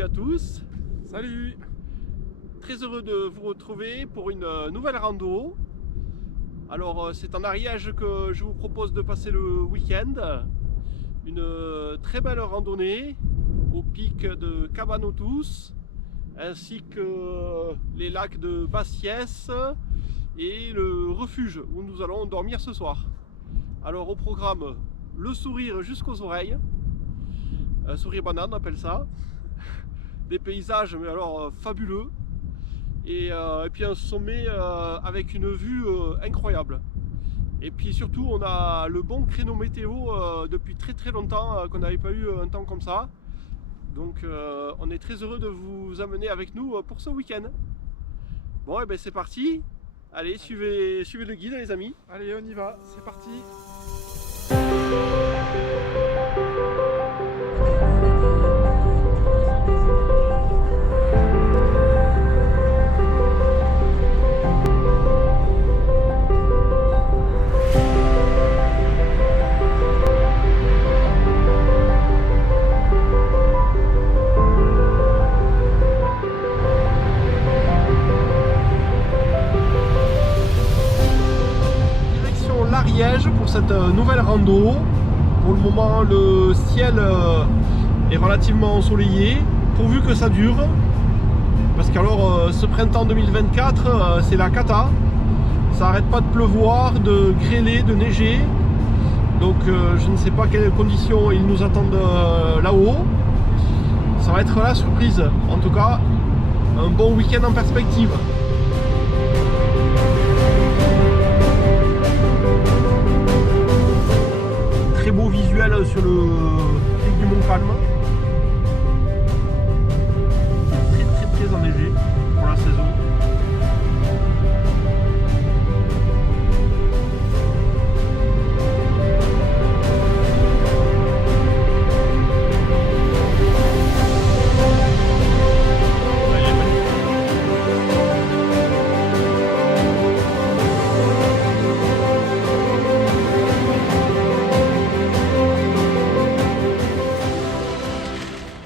Salut à tous. Salut. Très heureux de vous retrouver pour une nouvelle rando. Alors c'est en Ariège que je vous propose de passer le week-end. Une très belle randonnée au pic de Cabanotus, ainsi que les lacs de Bassiès et le refuge où nous allons dormir ce soir. Alors au programme, le sourire jusqu'aux oreilles, un sourire banane on appelle ça, des paysages mais alors fabuleux, et puis un sommet avec une vue incroyable. Et puis surtout on a le bon créneau météo depuis très longtemps qu'on n'avait pas eu un temps comme ça. Donc on est très heureux de vous amener avec nous pour ce week-end. Bon et ben c'est parti. Allez, suivez le guide les amis. Allez, on y va, c'est parti. L'Ariège pour cette nouvelle rando. Pour le moment le ciel est relativement ensoleillé, pourvu que ça dure, parce qu'alors ce printemps 2024 c'est la cata, ça arrête pas de pleuvoir, de grêler, de neiger, donc je ne sais pas quelles conditions ils nous attendent là-haut. Ça va être la surprise, en tout cas un bon week-end en perspective. Très beau visuel sur le pic du Mont Calme. Très enneigé pour la saison.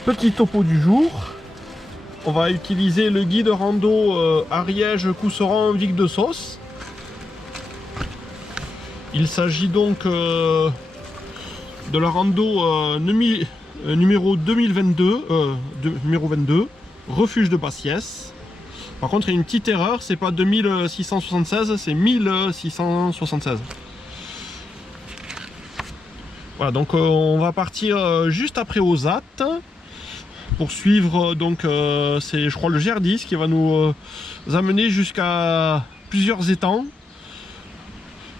Petit topo du jour, on va utiliser le guide rando Ariège-Couserans-Vic de Sauce. Il s'agit donc de la rando numéro 2022, numéro 22, refuge de Bassiès. Par contre il y a une petite erreur, c'est pas 2676, c'est 1676. Voilà, donc on va partir juste après Ozat pour suivre donc c'est je crois le GR10 qui va nous amener jusqu'à plusieurs étangs.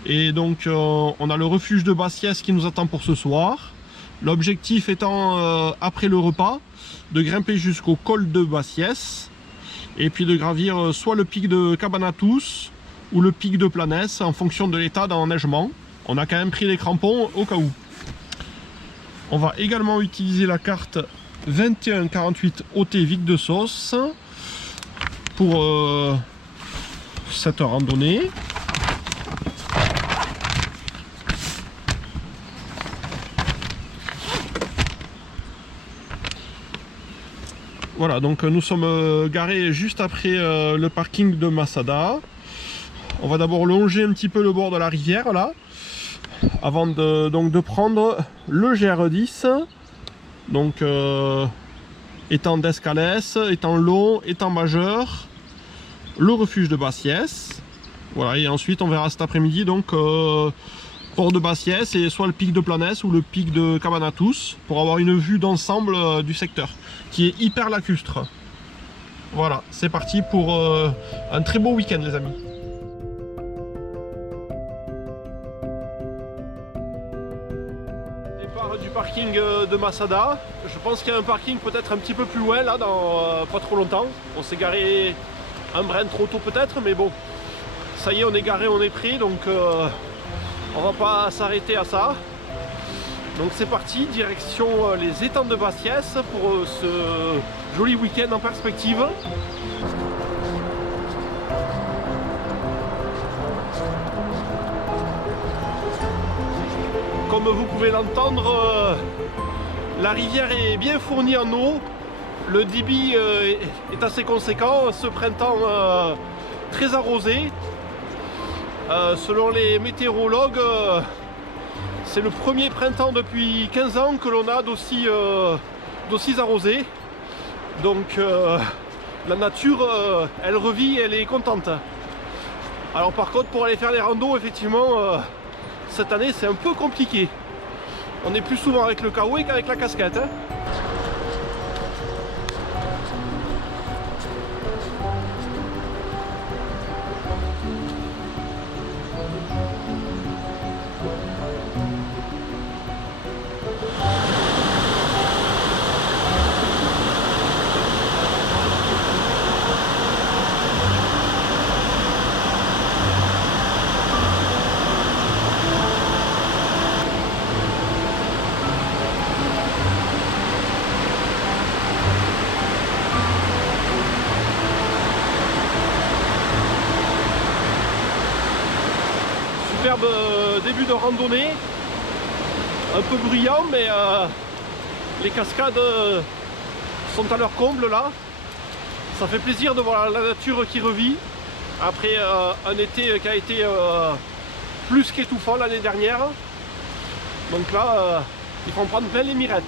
Et donc on a le refuge de Bassiès qui nous attend pour ce soir. L'objectif étant après le repas de grimper jusqu'au col de Bassiès et puis de gravir soit le pic de Cabanatus ou le pic de Planès en fonction de l'état d'enneigement. On a quand même pris les crampons au cas où. On va également utiliser la carte 2148 OT Vic de Sauce pour cette randonnée. Voilà, donc nous sommes garés juste après le parking de Masada. On va d'abord longer un petit peu le bord de la rivière là, avant de prendre le GR10. Donc étang d'Escalès, étang long, étang majeur, le refuge de Bassiès. Voilà, et ensuite on verra cet après-midi donc port de Bassiès et soit le pic de Planès ou le pic de Cabanatus pour avoir une vue d'ensemble du secteur qui est hyper lacustre. Voilà, c'est parti pour un très beau week-end les amis. Du parking de Masada, je pense qu'il y a un parking peut-être un petit peu plus loin là dans pas trop longtemps. On s'est garé un brin trop tôt peut-être, mais bon, ça y est, on est garé, on est pris, donc on va pas s'arrêter à ça. Donc c'est parti, direction les étangs de Bassiès pour ce joli week-end en perspective. Comme vous pouvez l'entendre, la rivière est bien fournie en eau Le débit est assez conséquent, ce printemps très arrosé. Selon les météorologues, c'est le premier printemps depuis 15 ans que l'on a d'aussi arrosé. Donc la nature, elle revit, elle est contente. Alors par contre, pour aller faire les randos, effectivement, cette année c'est un peu compliqué. On est plus souvent avec le kawaii qu'avec la casquette. Hein. Superbe début de randonnée, un peu bruyant, mais les cascades sont à leur comble là. Ça fait plaisir de voir la nature qui revit après un été qui a été plus qu'étouffant l'année dernière. Donc là, il faut en prendre plein les mirettes.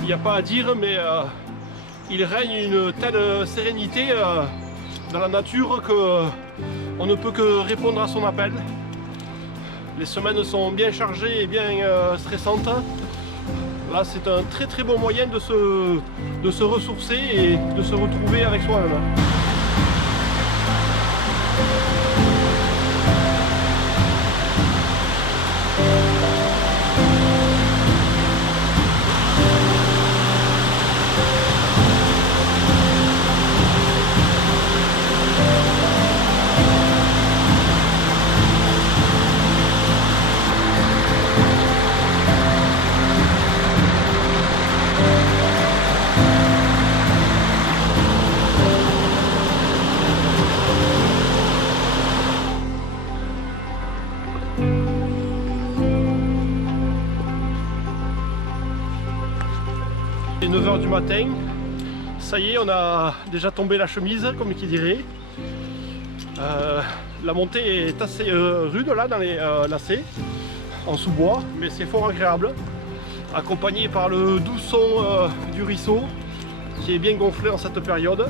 Il n'y a pas à dire, mais il règne une telle sérénité dans la nature que on ne peut que répondre à son appel. Les semaines sont bien chargées et bien stressantes. Là, c'est un très très bon moyen de se ressourcer et de se retrouver avec soi-même. Il est 9 h du matin, ça y est, on a déjà tombé la chemise, comme qui dirait. La montée est assez rude là dans les lacets, en sous-bois, mais c'est fort agréable, accompagné par le doux son du ruisseau, qui est bien gonflé en cette période,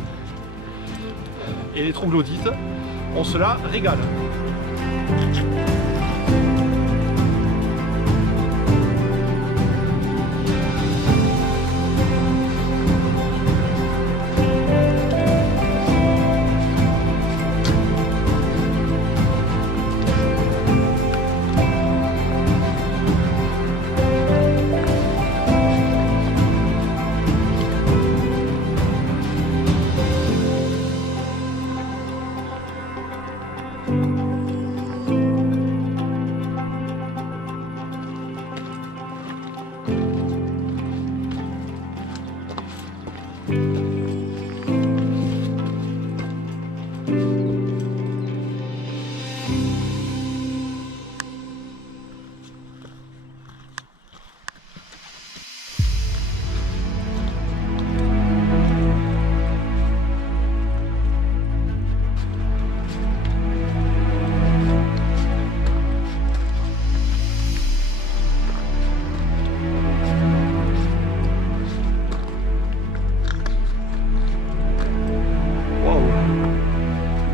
et les troglodytes, on se la régale.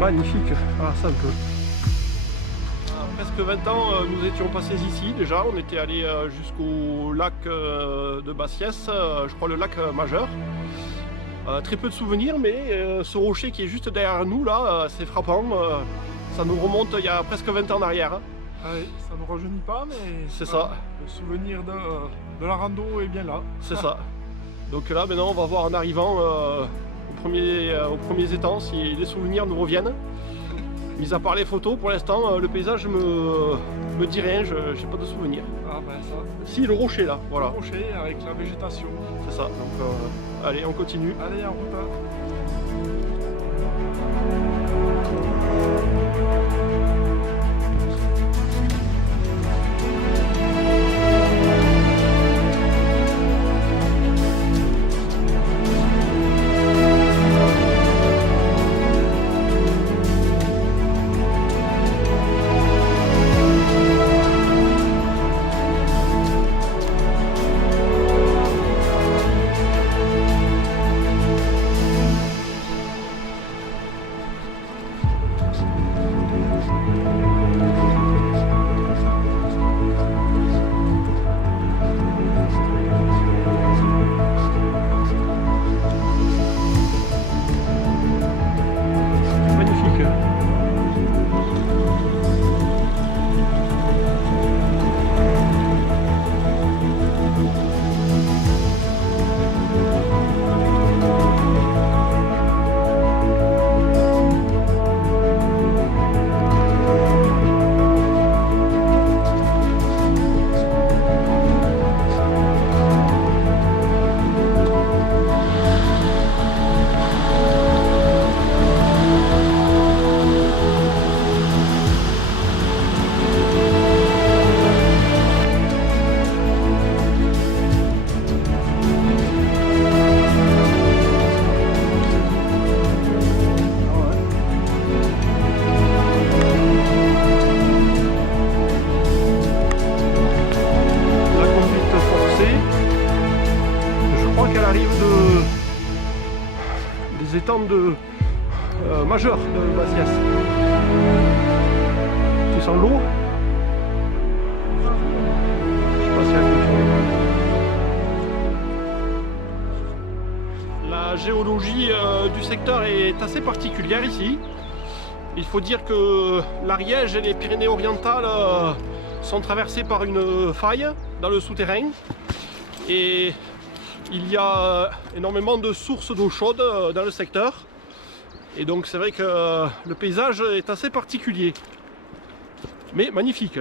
Magnifique, ah ça un peu. Presque 20 ans, nous étions passés ici déjà, on était allé jusqu'au lac de Bassiès, je crois le lac majeur. Très peu de souvenirs, mais ce rocher qui est juste derrière nous là, c'est frappant, ça nous remonte il y a presque 20 ans en arrière. Ah oui, ça ne rajeunit pas, mais c'est ça. Le souvenir de la rando est bien là. C'est ça. Donc là maintenant on va voir en arrivant au aux premiers étangs si les souvenirs nous reviennent. Mis à part les photos, pour l'instant, le paysage me dit rien, je n'ai pas de souvenirs. Ah ben ça. Si, le rocher là, voilà. Le rocher avec la végétation. C'est ça, donc allez, on continue. Allez, en route. des étangs majeurs de Maziès. Tu sens l'eau? Je sais pas si elle continue. La géologie du secteur est assez particulière ici. Il faut dire que l'Ariège et les Pyrénées-Orientales sont traversées par une faille dans le souterrain. Et il y a énormément de sources d'eau chaude dans le secteur. Et donc c'est vrai que le paysage est assez particulier. Mais magnifique.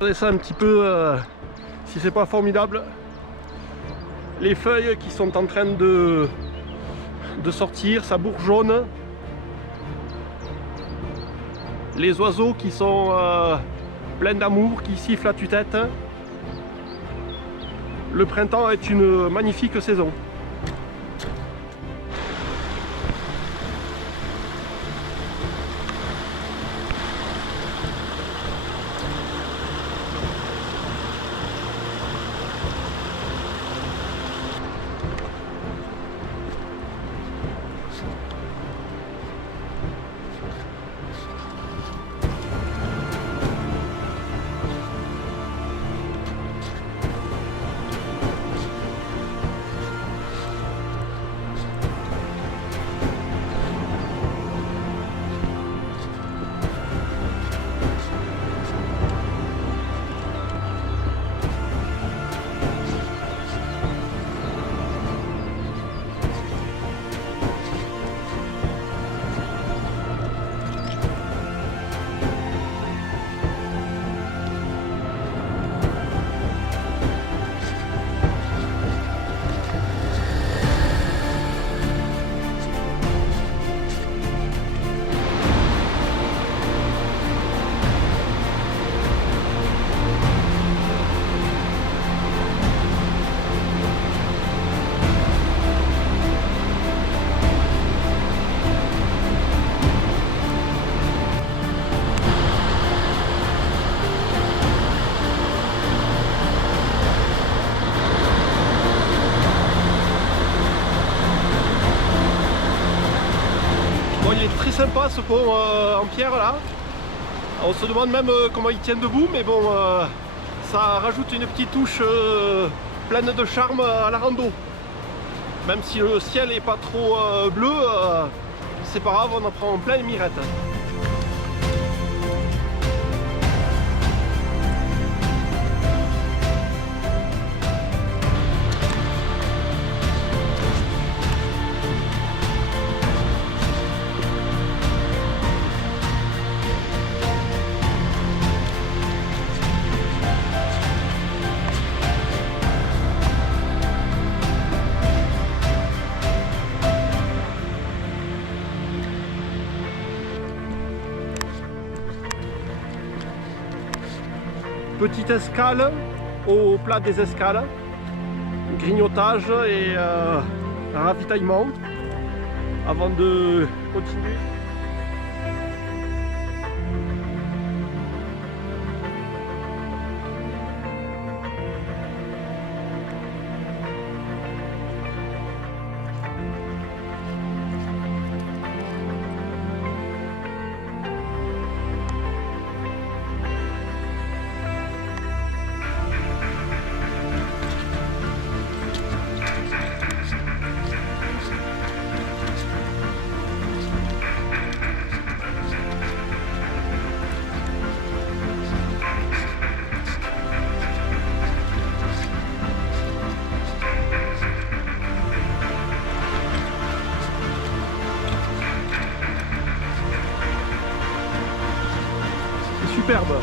Regardez ça un petit peu, si c'est pas formidable. Les feuilles qui sont en train de sortir, ça bourgeonne. Les oiseaux qui sont pleins d'amour, qui sifflent à tue-tête. Le printemps est une magnifique saison. Il est très sympa ce pont en pierre là. On se demande même comment il tient debout, mais bon, ça rajoute une petite touche pleine de charme à la rando. Même si le ciel est pas trop bleu, c'est pas grave, on en prend plein les mirettes. Petite escale au plat des escales, grignotage et ravitaillement avant de continuer. Superbe.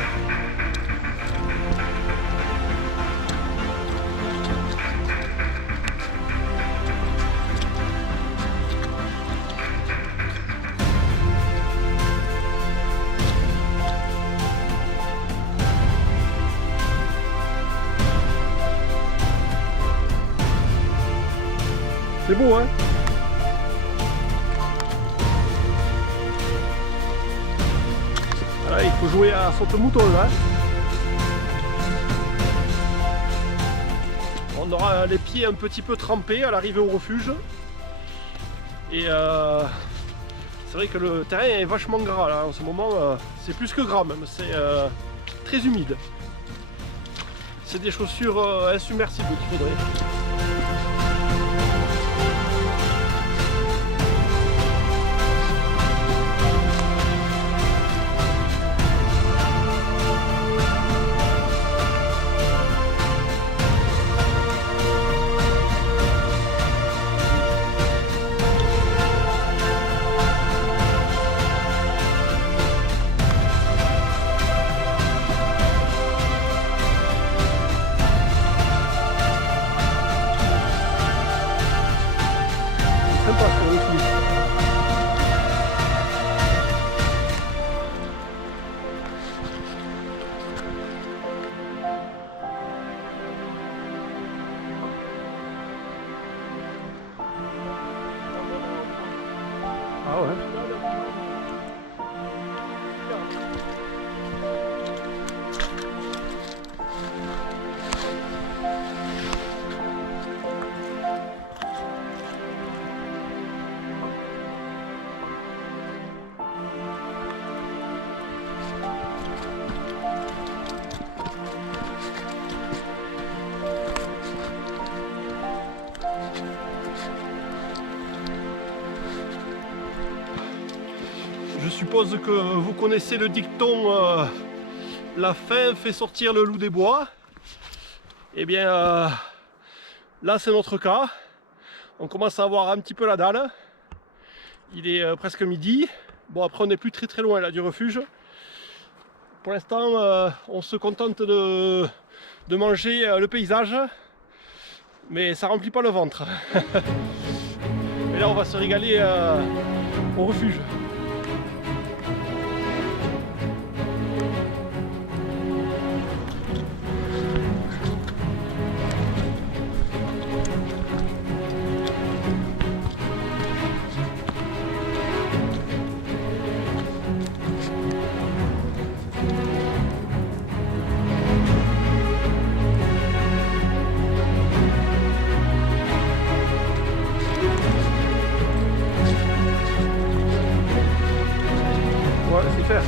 C'est beau, hein? Voilà, il faut jouer à saute-mouton là. On aura les pieds un petit peu trempés à l'arrivée au refuge. Et c'est vrai que le terrain est vachement gras là en ce moment. C'est plus que gras même, c'est très humide. C'est des chaussures insubmersibles qu'il faudrait. Ah ouais. Je suppose que vous connaissez le dicton la faim fait sortir le loup des bois. Eh bien là c'est notre cas. On commence à avoir un petit peu la dalle. Il est presque midi. Bon, après on n'est plus très loin là du refuge. Pour l'instant on se contente de manger le paysage, mais ça remplit pas le ventre. Mais là on va se régaler au refuge. Faire.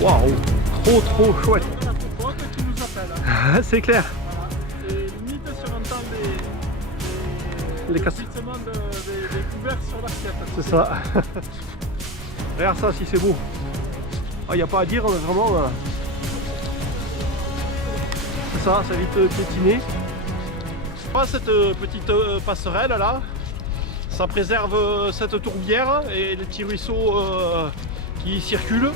Waouh! trop chouette. Voilà pourquoi que tu nous appelles. C'est clair. Voilà. Et limite si on entend Les les casses. bruissements des couverts sur l'assiette. C'est ça. Regarde ça si c'est beau. Il n'y a pas à dire, vraiment. C'est ça, ça vite piétiner. Pas cette petite passerelle là. Ça préserve cette tourbière et les petits ruisseaux qui circulent.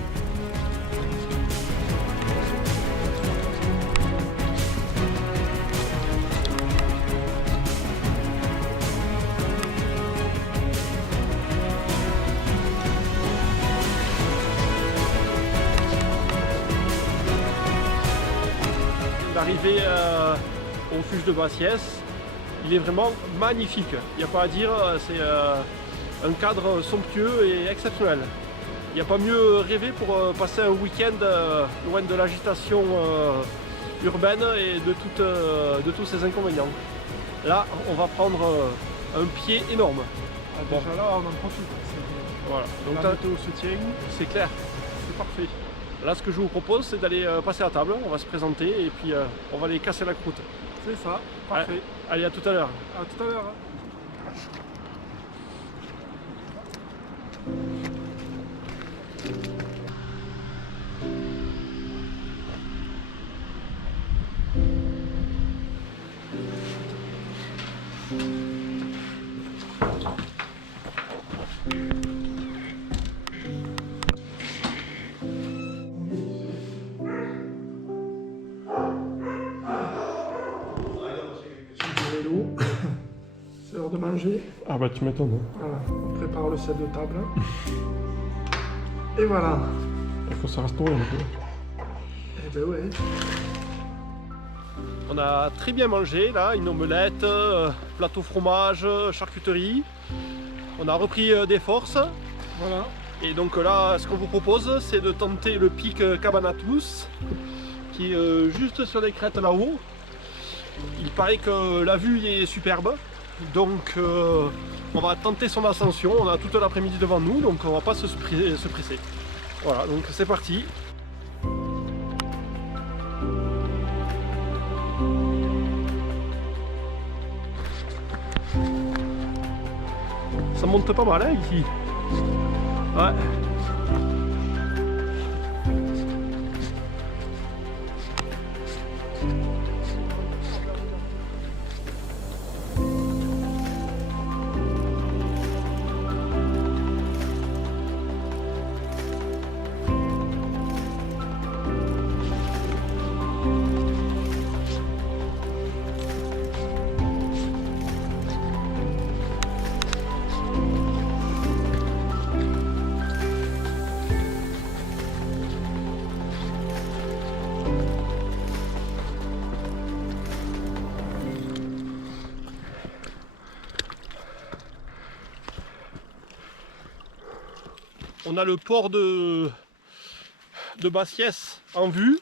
D'arriver au refuge de Bassiès, il est vraiment magnifique, il n'y a pas à dire, c'est un cadre somptueux et exceptionnel. Il n'y a pas mieux rêvé pour passer un week-end loin de l'agitation urbaine et de tous ses inconvénients. Là, on va prendre un pied énorme. Ah, déjà là, on en profite. Voilà. Donc La météo se tient, c'est clair, c'est parfait. là ce que je vous propose c'est d'aller passer à table, on va se présenter et puis on va aller casser la croûte. C'est ça, parfait. Allez, à tout à l'heure. À tout à l'heure. L'eau. C'est l'heure de manger. Ah bah tu m'étonnes. Voilà, on prépare le set de table. Et voilà. Il faut se restaurer un peu. Eh ben ouais. On a très bien mangé là, une omelette, plateau fromage, charcuterie. On a repris des forces. Voilà. Et donc là, ce qu'on vous propose, c'est de tenter le pic Cabanatus, qui est juste sur les crêtes là-haut. Il paraît que la vue y est superbe, donc on va tenter son ascension. On a toute l'après-midi devant nous, donc on va pas se presser. Voilà, donc c'est parti. Ça monte pas mal hein, ici. Ouais. On a le port de Bassiès en vue.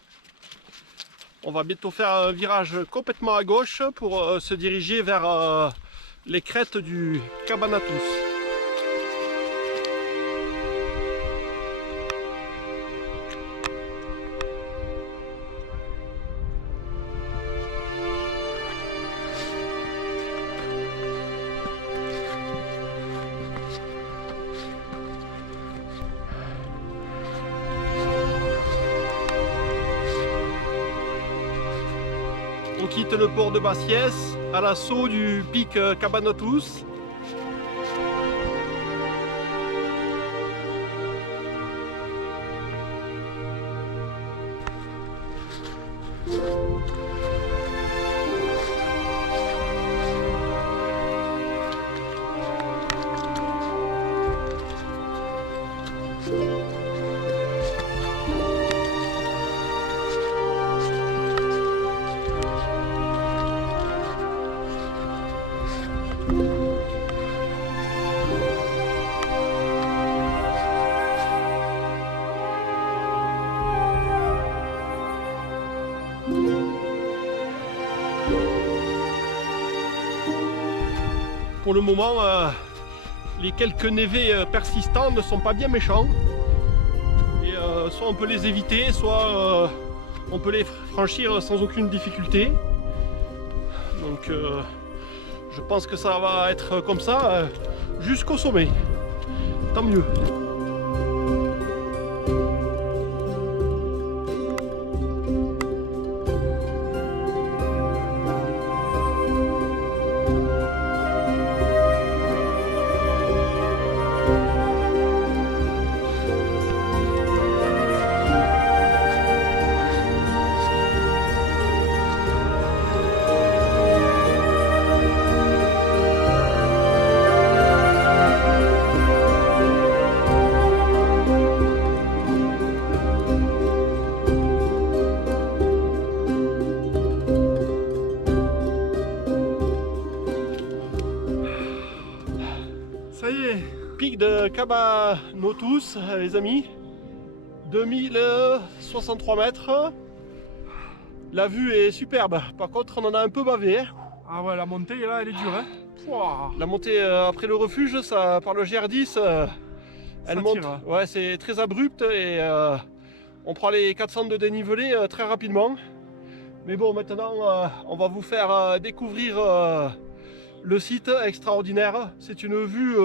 On va bientôt faire un virage complètement à gauche pour se diriger vers les crêtes du Cabanatus. On quitte le port de Bassiès à l'assaut du pic Cabanatus. Pour le moment, les quelques névés persistants ne sont pas bien méchants. Et soit on peut les éviter, soit on peut les franchir sans aucune difficulté. Donc je pense que ça va être comme ça jusqu'au sommet. Tant mieux. Ça y est. Pic de Cabanotus, les amis. 2063 mètres. La vue est superbe. Par contre, on en a un peu bavé. Hein. Ah ouais, la montée là, elle est dure. Hein. Pouah. La montée après le refuge, ça, par le GR10, elle monte. Tire, hein. Ouais, c'est très abrupt et on prend les 400 de dénivelé très rapidement. Mais bon, maintenant, on va vous faire découvrir le site extraordinaire. C'est une vue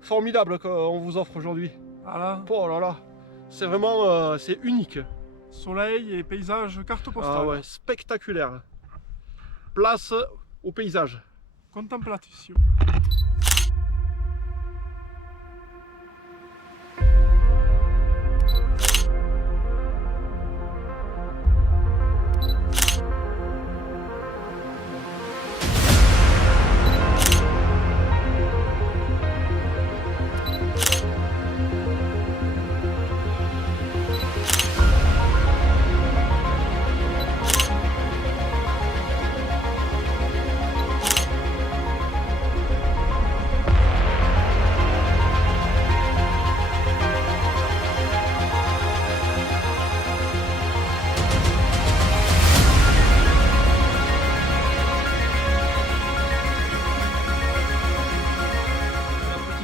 formidable qu'on vous offre aujourd'hui. Voilà. Oh là là, c'est vraiment c'est unique. Soleil et paysage, carte postale. Ah ouais, spectaculaire. Place au paysage. Contemplation.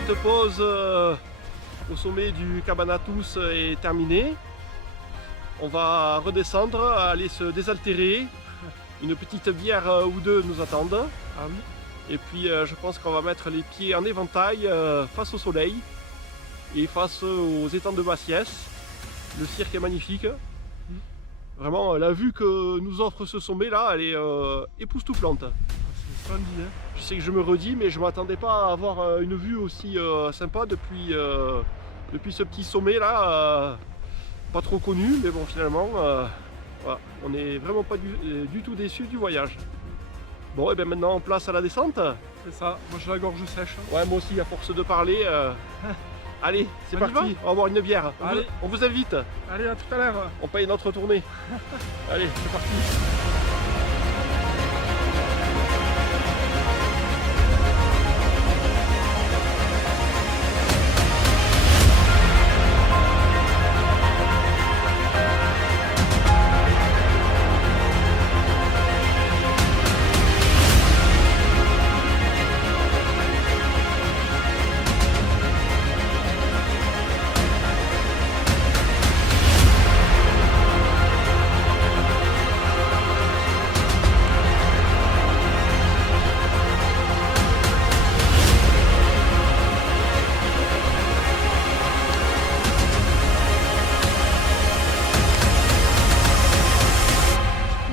Petite pause au sommet du Cabanatus est terminée. On va redescendre, aller se désaltérer. Une petite bière ou deux nous attendent. Ah oui. Et puis je pense qu'on va mettre les pieds en éventail face au soleil et face aux étangs de Bassiès. Le cirque est magnifique. Vraiment, la vue que nous offre ce sommet là, elle est époustouflante. C'est splendide. Hein. Je sais que je me redis, mais je ne m'attendais pas à avoir une vue aussi sympa depuis ce petit sommet là. Pas trop connu, mais bon, finalement, voilà, on n'est vraiment pas du tout déçu du voyage. Bon, et bien maintenant, place à la descente. C'est ça. Moi j'ai la gorge sèche. Ouais, moi aussi, à force de parler. Allez, c'est On y parti, on va boire une bière. Allez. On vous invite, Allez, à tout à l'heure. on paye notre tournée. Allez, c'est parti.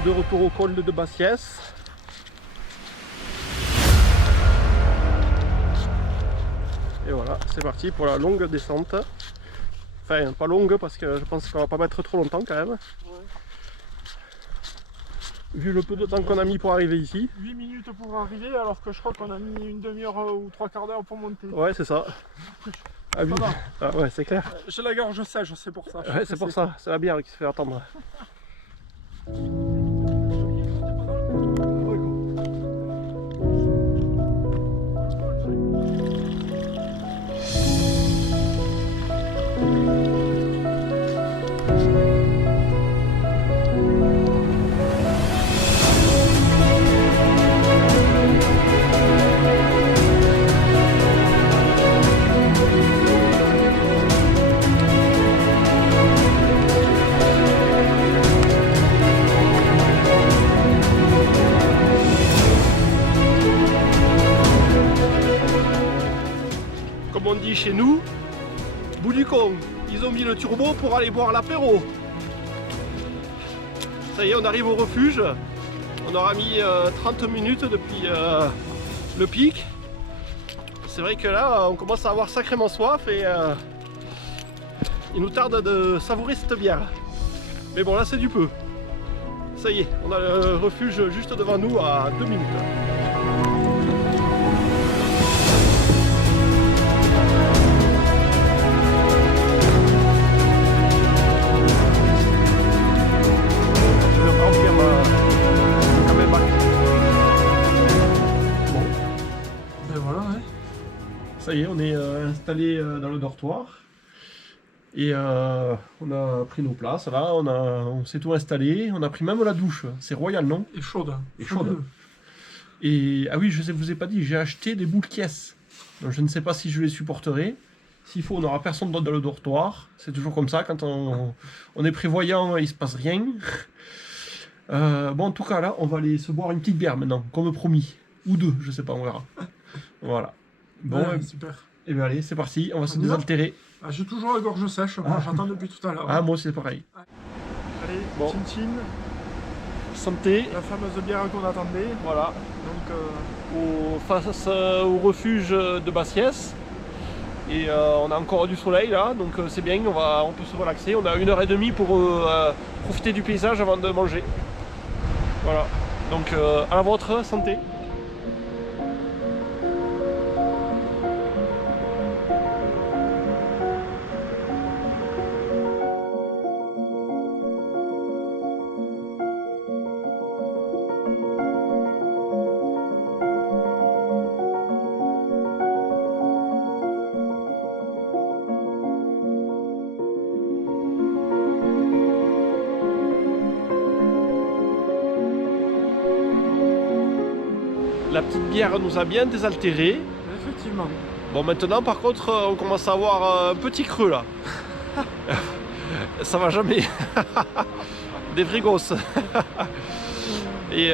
De retour au col de Bassiès. Et voilà, c'est parti pour la longue descente. Enfin, pas longue parce que je pense qu'on va pas mettre trop longtemps quand même. Ouais. Vu le peu de temps qu'on a mis pour arriver ici. 8 minutes pour arriver alors que je crois qu'on a mis une demi-heure ou 3/4 d'heure pour monter. Ouais, c'est ça. Ah, oui. Ça va. Ah ouais, c'est clair. J'ai la gorge sèche, c'est pour ça. Ouais, c'est pour ça, c'est la bière qui se fait attendre. dit chez nous, bout du con, ils ont mis le turbo pour aller boire l'apéro. Ça y est, on arrive au refuge. On aura mis 30 minutes depuis le pic. C'est vrai que là, on commence à avoir sacrément soif et il nous tarde de savourer cette bière. Mais bon, là c'est du peu. Ça y est, on a le refuge juste devant nous à 2 minutes. Je vais remplir le camelback. Bon. Ben voilà, ouais. Ça y est, on est installé dans le dortoir. Et on a pris nos places, là, on s'est tout installé, on a pris même la douche, c'est royal, non? Et chaude. Et chaude. Et ah oui, je ne vous ai pas dit, j'ai acheté des boules caisses. Donc, je ne sais pas si je les supporterai. S'il faut, on n'aura personne d'autre dans le dortoir. C'est toujours comme ça, quand on est prévoyant, il ne se passe rien. Bon, en tout cas, là, on va aller se boire une petite bière maintenant, comme promis. Ou deux, je ne sais pas, on verra. Voilà. Bon, Ouais, super. et bien allez, c'est parti, on va se y va. désaltérer. Ah, j'ai toujours la gorge sèche, moi, j'attends depuis tout à l'heure. Ah, moi aussi, c'est pareil. Allez, Bon. chin chin, Santé. la fameuse bière qu'on attendait. Voilà. Donc, Face au refuge de Bassiès. Et on a encore du soleil là, donc c'est bien, on peut se relaxer. On a 1h30 pour profiter du paysage avant de manger. Voilà. Donc à la vôtre, santé. La petite bière nous a bien désaltérés. effectivement. Bon, maintenant par contre on commence à avoir un petit creux là. Ça va jamais. Des vrais gosses. Et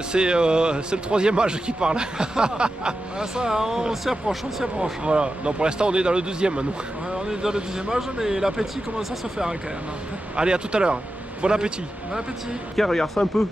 c'est le troisième âge qui parle. Ah, ça, on s'y approche, on s'y approche. Voilà. Non, pour l'instant on est dans le deuxième nous. Ouais, on est dans le deuxième âge, mais l'appétit commence à se faire quand même. Allez, à tout à l'heure. Bon appétit. Bon appétit. Tiens, regarde ça un peu.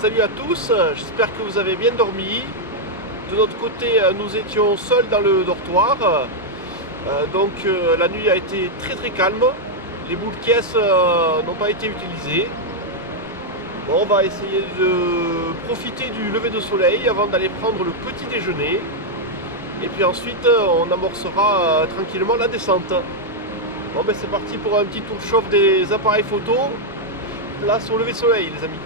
Salut à tous, j'espère que vous avez bien dormi. De notre côté, nous étions seuls dans le dortoir. Donc la nuit a été très calme. Les boules de caisse n'ont pas été utilisées. Bon, on va essayer de profiter du lever de soleil avant d'aller prendre le petit déjeuner. Et puis ensuite, on amorcera tranquillement la descente. Bon, ben c'est parti pour un petit tour de chauffe des appareils photo. Place au lever de soleil, les amis.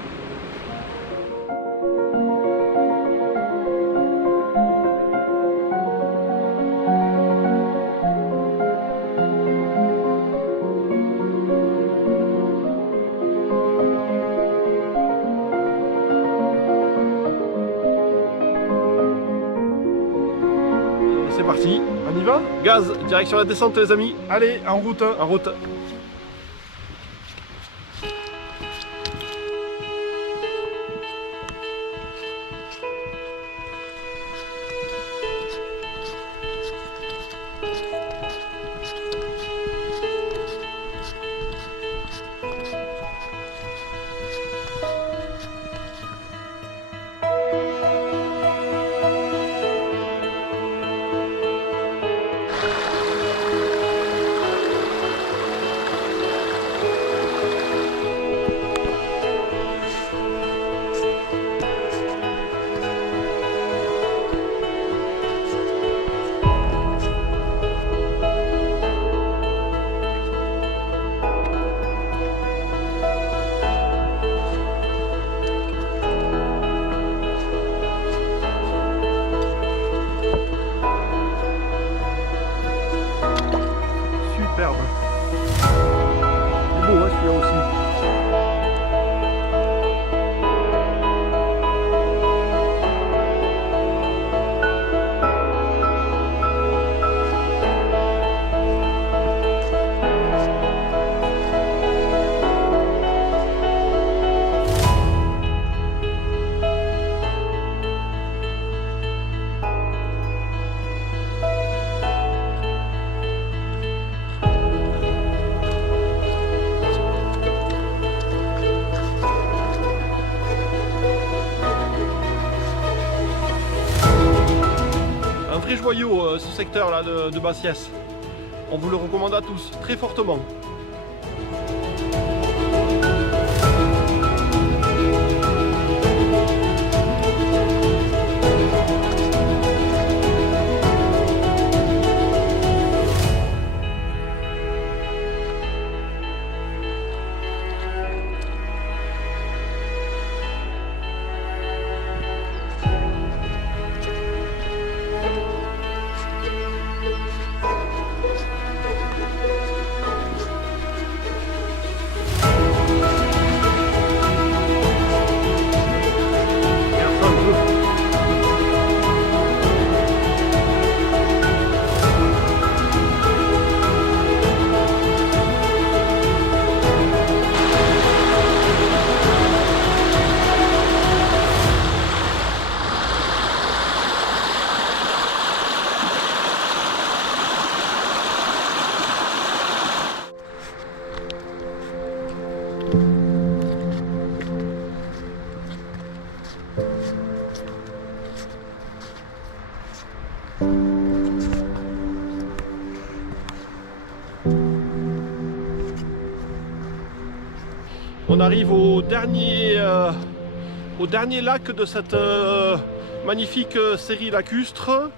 C'est parti, On y va? gaz, direction la descente les amis, Allez, en route. en route. joyau ce secteur là de Bassiès. On vous le recommande à tous très fortement. On arrive au dernier lac de cette magnifique série lacustre.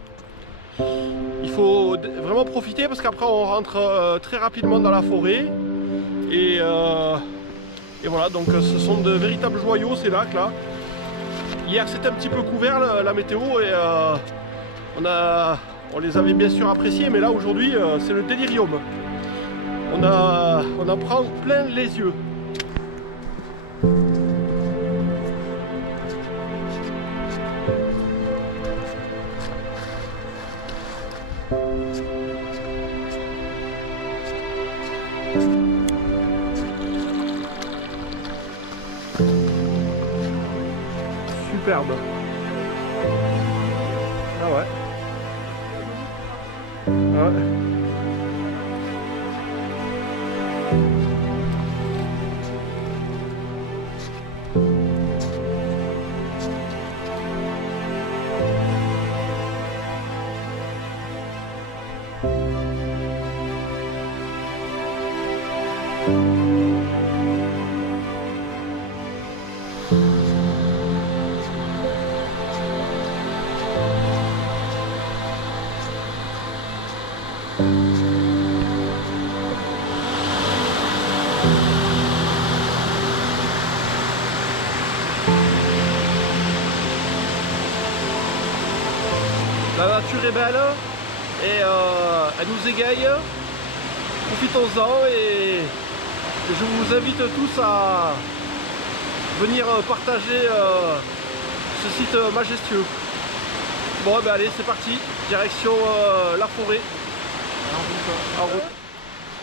Il faut vraiment profiter parce qu'après on rentre très rapidement dans la forêt. Et voilà, donc ce sont de véritables joyaux ces lacs là. Hier c'était un petit peu couvert la météo et on les avait bien sûr appréciés, mais là aujourd'hui c'est le délirium. On en prend plein les yeux. Superbe. Ah ouais. Ah ouais. La nature est belle et elle nous égaye. Profitons-en et je vous invite tous à venir partager ce site majestueux. Bon ben allez, c'est parti, direction la forêt. En route.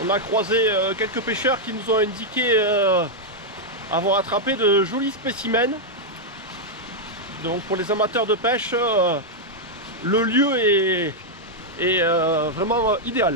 On a croisé quelques pêcheurs qui nous ont indiqué avoir attrapé de jolis spécimens. Donc pour les amateurs de pêche, le lieu est vraiment idéal.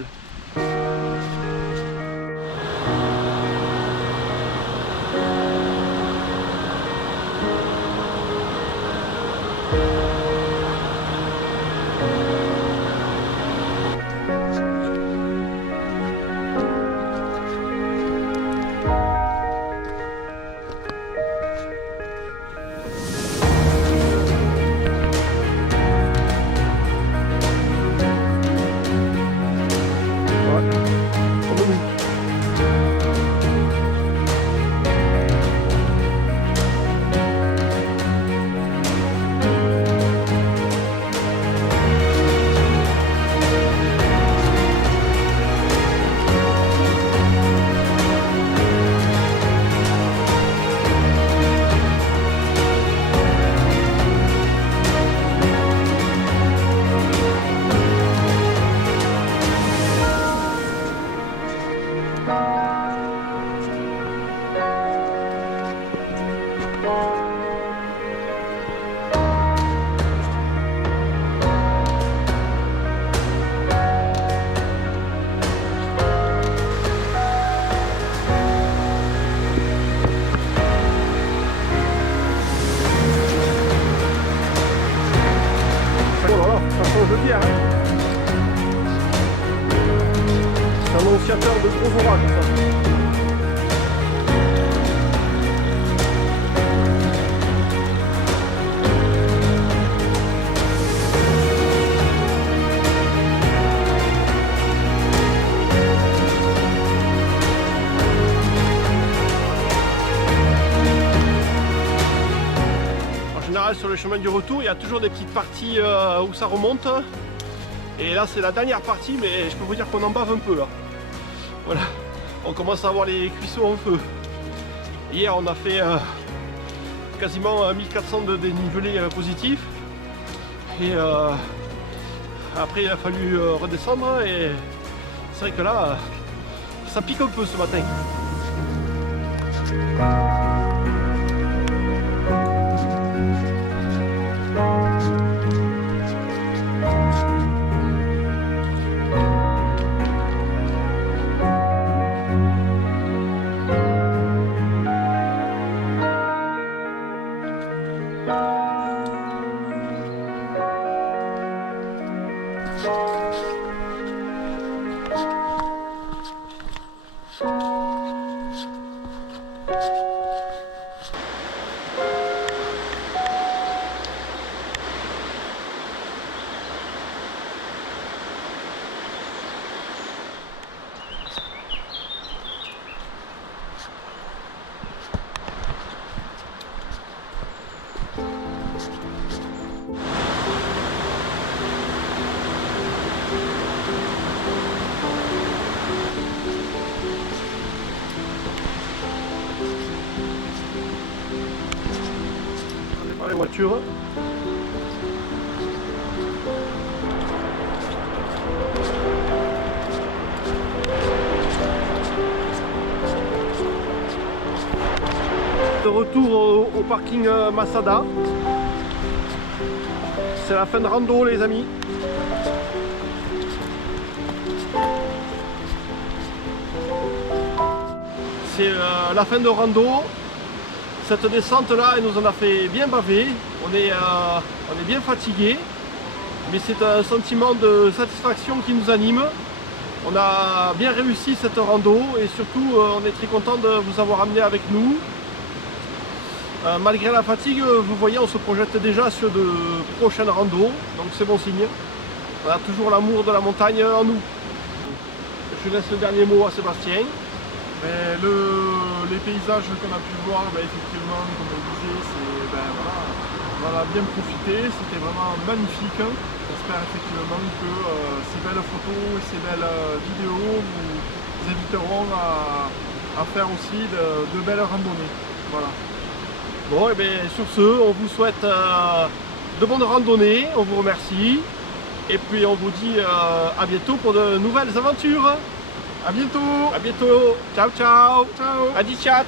sur le chemin du retour, il y a toujours des petites parties où ça remonte. Et là c'est la dernière partie, mais je peux vous dire qu'on en bave un peu là. Voilà, on commence à avoir les cuissons en feu. Hier on a fait quasiment 1400 de dénivelé positif. Et après il a fallu redescendre et c'est vrai que là ça pique un peu ce matin. Les voitures. De retour au parking Masada. C'est la fin de rando les amis. C'est la fin de rando. Cette descente là, elle nous en a fait bien baver. On est bien fatigué, mais c'est un sentiment de satisfaction qui nous anime. On a bien réussi cette rando et surtout on est très content de vous avoir amené avec nous. Malgré la fatigue, vous voyez, on se projette déjà sur de prochaines randos, donc c'est bon signe. On a toujours l'amour de la montagne en nous. Je laisse le dernier mot à Sébastien. Les paysages qu'on a pu voir, effectivement, comme on disait, voilà, on en a bien profité, c'était vraiment magnifique. J'espère effectivement que ces belles photos et ces belles vidéos vous inviteront à faire aussi de belles randonnées. Voilà. Bon, et bien sur ce, on vous souhaite de bonnes randonnées, on vous remercie. Et puis on vous dit à bientôt pour de nouvelles aventures. À bientôt. À bientôt. Ciao, ciao. Ciao. Adi chat.